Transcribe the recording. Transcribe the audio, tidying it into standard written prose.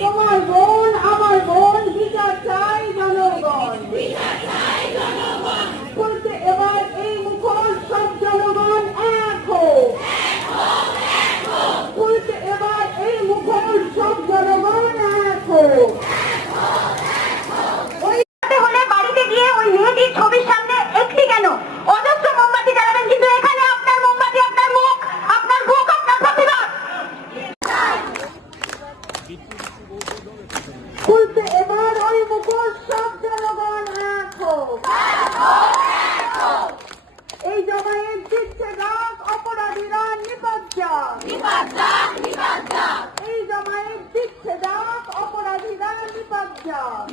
তোমার বোন আমার বোন, বিচার চাই জনগণ। খুলতে এবার এই মুখোশ, সব জনগণ এক হোক। খুলতে এবার এই মুখোশ, সব জনগণ এক হোক। হলে বাড়িতে গিয়ে ওই মেয়েটির ছবির সামনে একটি কেন অজস্র মোমবাতি জ্বালাবেন, কিন্তু এখানে আপনার মোমবাতি, আপনার মুখ, আপনার বুক, আপনার প্রতিবাদ। খুলতে এবার ওই মুখোশ, সব জনগণ এক হোক। এই জমায়েত দিচ্ছে ডাক, অপরাধীরা নিপাত যাক। এই জমায়েত দিচ্ছে ডাক, অপরাধীরা নিপাত যাক।